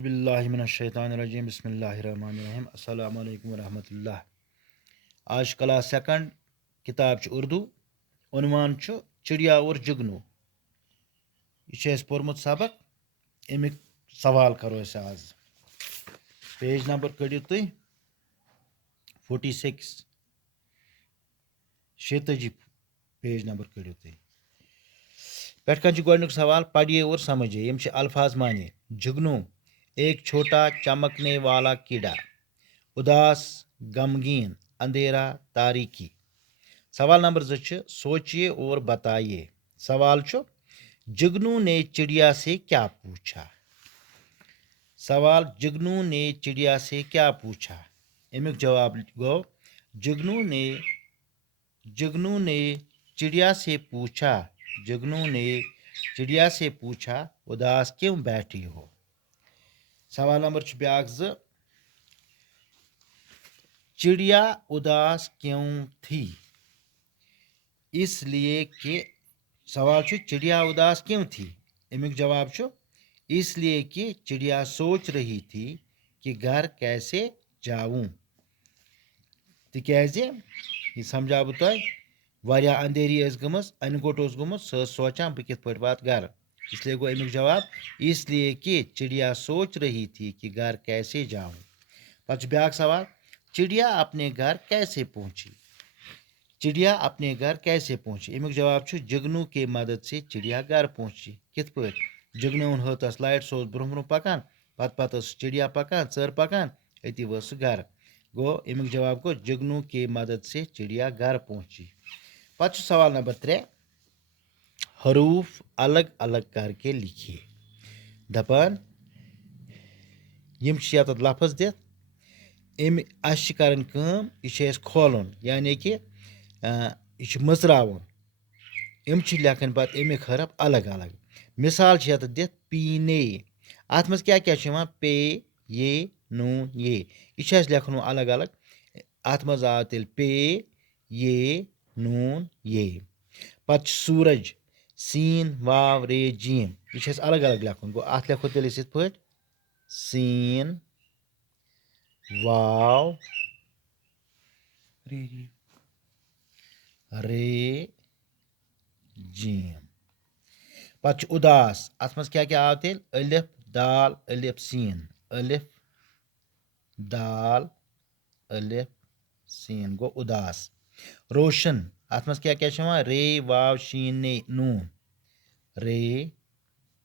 बिल्लाहिमिनश्शैतानिर्रजीम बिस्मिल्लाहिर्रहमानिर्रहीम अस्सलामु अलैकुम वरहमतुल्लाह। आज क्लास सेकंड किताब उर्दू उन्वान चिड़िया और जुगनू। यह पोर्मुत सबक अमिक सवाल करो आज। पेज नंबर कड़ियो तुम 46 शेतजी पेज नंबर कड़ियो तुम। पे गोडनुक सवाल पढ़िए और समझिए। यम अल्फाज मानिए। जुगनू एक छोटा चमकने वाला कीड़ा, उदास, गमगीन, अंधेरा, तारीकी। सवाल नंबर 2 सोचिए और बताइए। सवाल जुगनू ने चिड़िया से क्या पूछा। सवाल जुगनू ने चिड़िया से क्या पूछा। अमुक जवाब गो जुगनू ने चिड़िया से पूछा। जुगनू ने चिड़िया से पूछा उदास क्यों बैठी हो। सवाल नंबर ब्याक 2 चिड़िया उदास क्यों थी। इसलिए कि सवाल चिड़िया उदास क्यों थी। अमुक जवाब इसलिए कि चिड़िया सोच रही थी कि घर कैसे जाऊं। तिकाज यह समझा बह तुह वारिया अंधेरी गमस अनगोट गमुत सह सोचान बह कित पट वात घर। इसलिए गो अमुक जवाब इसलिए कि चिड़िया सोच रही थी कि घर कैसे जाऊं। पत ब्याक सवाल चिड़िया अपने घर कैसे पहुंची। चिड़िया अपने घर कैसे पहुंची। अमुक जवाब जुगनू के मदद से चिड़िया घर पहुंची। कित पट जुगनू हस लाइट सो ब्रोह ब्रोह पकान पत चिड़िया पकान चर पकान अति वो घर। गो अमुक जवाब गो जुगनू के मदद से चिड़िया घर पहुंची। पत सवाल नंबर 3 हरूफ अलग अलग करके लिखिए। दपान यम यत लफज दित अस कर खोलन यानी कि यह मचरावन। यम लेखन पत अमिक हरफ अलग अलग। मिसाल यत दित पीने अत मज क्या क्या पे ये नून ये यह लेखन अलग अलग। अत मज आव तेल पे ये नून ये। पत सूरज सीन वाव रे जीम यह अलग अलग लेखन। गो अत लेखो तेल इत पे सीन वाव रे जीम। पत उदास अत मज क्या क्या आव तेल अलिफ दाल अलिफ सीन अलिफ दाल अलिफ सीन गो उदास। रोशन अत मज क्या क्या रे वाव शीन ने नून रे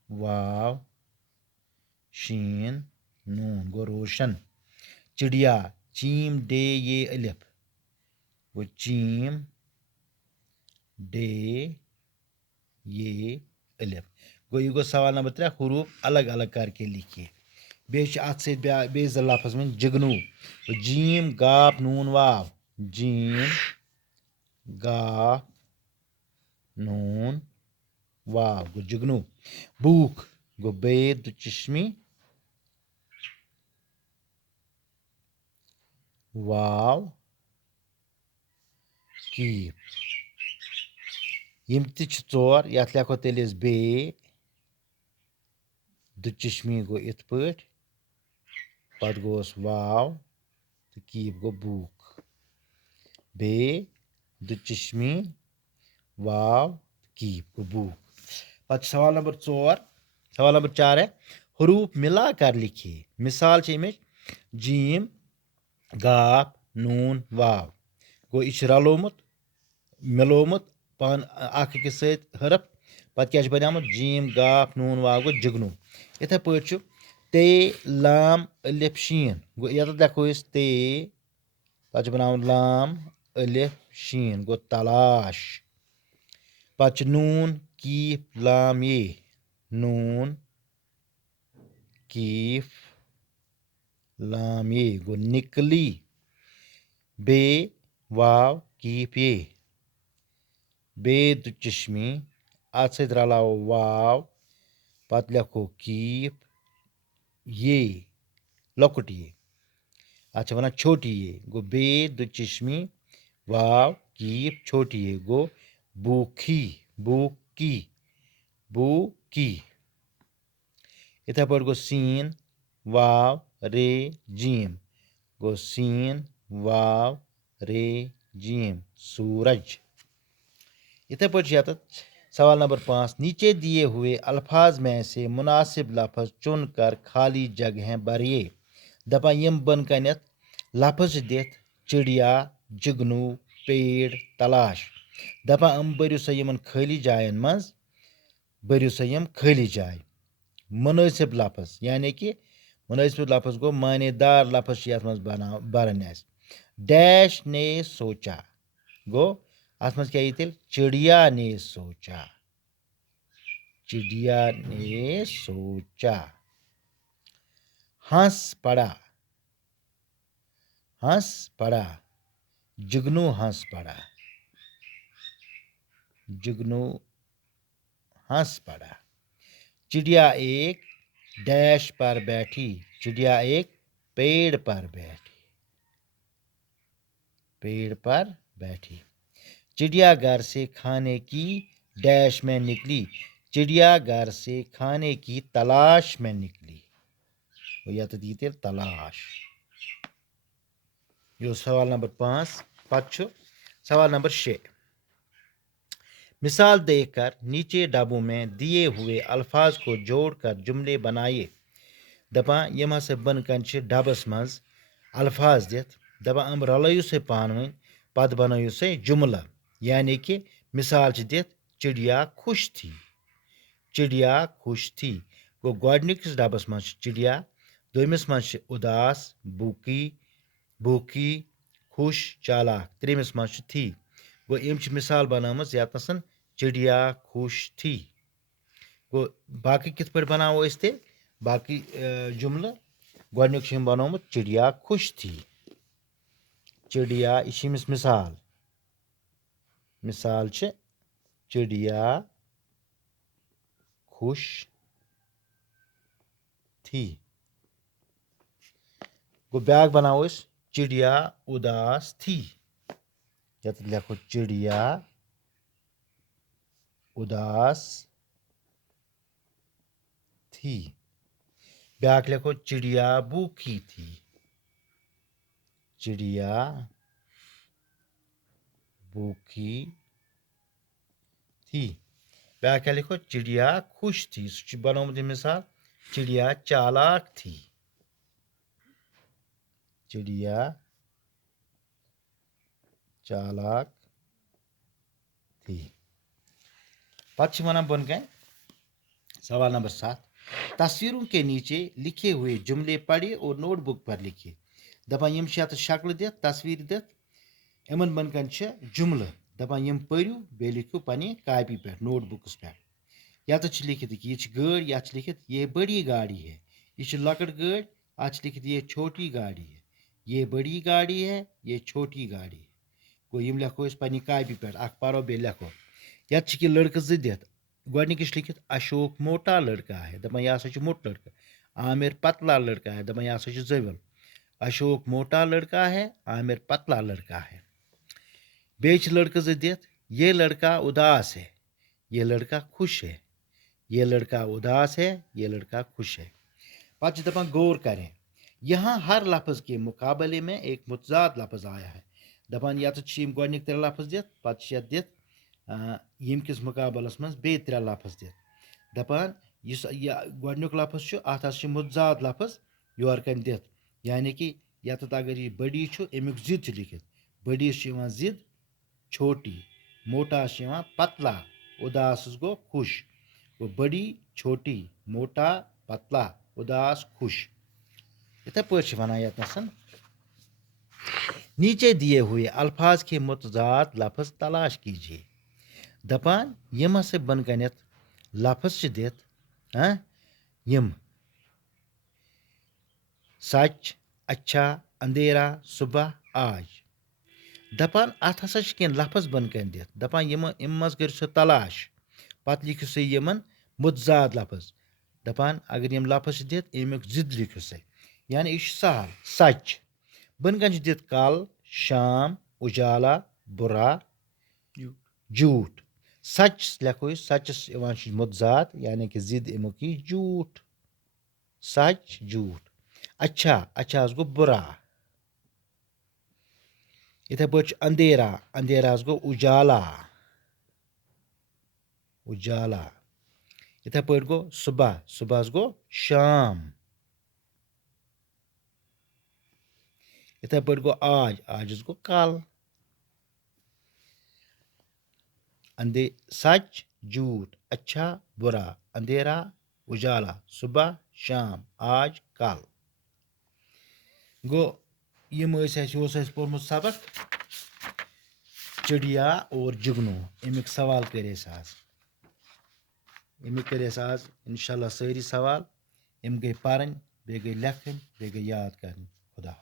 वाव शीन नून गो रोशन। चिड़िया चीम डे ये अलिफ गो चीम डे ये अलिफ। गो यह गो सवाल नंबर 3 हरूफ अलग अलग करके लिखिए। बे अत से लफज में जुगनू जीम गाफ नून वाव जीम गाफ नून वाव गो जुगनू। भूख गो बेद चश्मी वाव कीप। यम तोर यथ लेखो तेल बे दुचश्मी गो इत पट पत गोस वाव तो कीप गो भूख। बे दुचश्मी वाव कीप गो भूख। पत सवाल नंबर 4 है हरूफ मिला कर लिखिए। मिसाल जीम गाफ नून वाव गो यह रलोमुत मिलोमुत पान अख अकिस हरफ। पत क्या बनियामुत जीम गाफ नून वाव गो जुगनू। इथे पे ते लाम अलिफ शीन गो ये लिखो ते पत बनावन लाम अलिफ शीन गो तलाश। पत नून कीफ लाम ये नून कीफ लाम ये गो निकली। बे वाव कीफ ये बेद चश्मी अत सत रलाओ वाव पत लिखो कीफ ये लकुट ये अच्छा वना छोटी ये गो बेद चश्मी वाव कीफ छोटी ये गो भूखी भूकी भूकी। इथे पे गो सीन वाव रे जीम गो सीन वाव रे जीम सूरज। इतने पर सवाल नंबर 5, नीचे दिए हुए अल्फाज में से मुनासिब लफ्ज चुनकर खाली जगहें भरिए। दपा यम बन कनत लफ्ज दित चिड़िया जुगनू पेड़ तलाश। दपा भरियो सा यमन खाली जायन मज भरियो सा यम खाली जाय। मुनासिब लफ्ज यानी कि मुनासिब लफ्ज गो मानेदार लफ्ज यथ मज बरन आस। डैश ने सोचा गो अत मज क्या तेल चिड़िया ने सोचा, चिड़िया ने सोचा। हंस पड़ा, हंस पड़ा जुगनू हंस पड़ा, जुगनू हंस पड़ा। चिड़िया एक डैश पर बैठी, चिड़िया एक पेड़ पर बैठी, पेड़ पर बैठी। चिड़िया घर से खाने की डैश में निकली, चिड़िया घर से खाने की तलाश में निकली। या तो दी तलाश। यो सवाल नंबर 5। पत सवाल नंबर 6, मिसाल देकर नीचे डब्बों में दिए हुए अल्फाज को जोड़कर जुमले बनाइए। दपा यम हसा बन कन डबस मज अल्फाज दित दपा रलयु से पान वन पत बनायु से जुमला। यानी कि मिसाल दित चिड़िया खुश थी, चिड़िया खुश थी गो गोडनिकस डबस मज चिड़िया, दोमिस मज उदास भूखी, भूखी खुश चालाक, त्रेमिस मज थी गो यम मिसाल बनामस यतनसन चिड़िया खुश थी। गो बाकी कित पर बनावो इस बाकी जुमला गोडनिक बनोमुत चिड़िया खुश थी, चिड़िया इस मिसाल, मिसाल चिड़िया खुश थी। गो ब्याग बनाओ इस चिड़िया उदास थी। यत लिखो चिड़िया उदास थी। ब्याग लिखो चिड़िया भूखी थी, चिड़िया भूखी थी। ब्याग क्या लिखो चिड़िया खुश थी। बनो मुझे मिसाल चिड़िया चालाक थी, चिड़िया चालाक थी। पक्ष मना बन गए। सवाल नंबर 7, तस्वीरों के नीचे लिखे हुए जुमले पढ़े और नोटबुक पर लिखे। दपान यम शक्ल दित तस्वीर दित इमन बन कन जुमल दपान यम पढ़ू बे लिखू पन्ने कापी पे नोटबुकस पे। यत लिखित कि यह गाड़ी, यत लिखित ये बड़ी गाड़ी है, यह लकट गाड़ी, अत लिखित ये छोटी गाड़ी है, ये बड़ी गाड़ी है, ये छोटी गाड़ी है। गो यम लिखो पन्ने कापी पे अख पढ़ो बे लिखो। यत लड़कि जो दित गोडनिकस लिखित अशोक मोटा लड़का है, दपान यह हसा मोट लड़का। आमिर पतला लड़का है, दपान यह हसा जविल। अशोक मोटा लड़का है, आमिर पतला लड़का है। बेच लड़के जो दित ये लड़का उदास है, ये लड़का खुश है, ये लड़का उदास है, ये लड़का खुश है। पच दपान गौर करें, यहाँ हर लफ्ज के मुकाबले में एक मुतजाद लफ्ज आया है। दपान या तो गोडनिक 3 लफ्ज दित पच दित यम किस मुकाबलस मज बे 3 लफ्ज दित। दपान गोडनिक लफ्ज अत मुतजाद लफ्ज योर कन दित। यानी कि यत अगर यह बड़ी अमुक जिद लिखित, बड़ी जिद, छोटी, मोटा पतला, उदास गो खुश। वो बड़ी छोटी मोटा पतला उदास खुश। इतने पे वन यतन नीचे दिए हुए अल्फाज के मुतजाद लफ्ज तलाश कीजिए। दपान यम से बन कन लफ्ज दित यम सच, अच्छा, अंधेरा, सुबह, आज। दपान अत हसा लफ्ज बन कन दित दपान यम मज कर तलाश पत लिखो से यमन मुतजाद लफ्ज। दपान अगर यम लफ्ज दित अमुक जिद लिखो से। यानी यह सहल सच। बन कन दित कल, शाम, उजाला, बुरा, झूठ। सच लिखो सचस मुतजाद यानी कि जिद अमुक झूठ, सच झूठ। अच्छा अच्छा गो बुरा इथे पे अंधेरा अंधेरा गो उजाला उजाला इथे पे गो सुबह सुबह गो शाम इथे पे गो आज आज गो कल अंधे सच झूठ अच्छा बुरा अंधेरा उजाला सुबह शाम आज कल गो पोर्मुत सबक चिड़िया और जुगनू अमिक सवाल कर आज अमिक कर आज इंशाल्लाह सारी सवाल गई पारन बे गई लेखन बे गई याद कर खुदा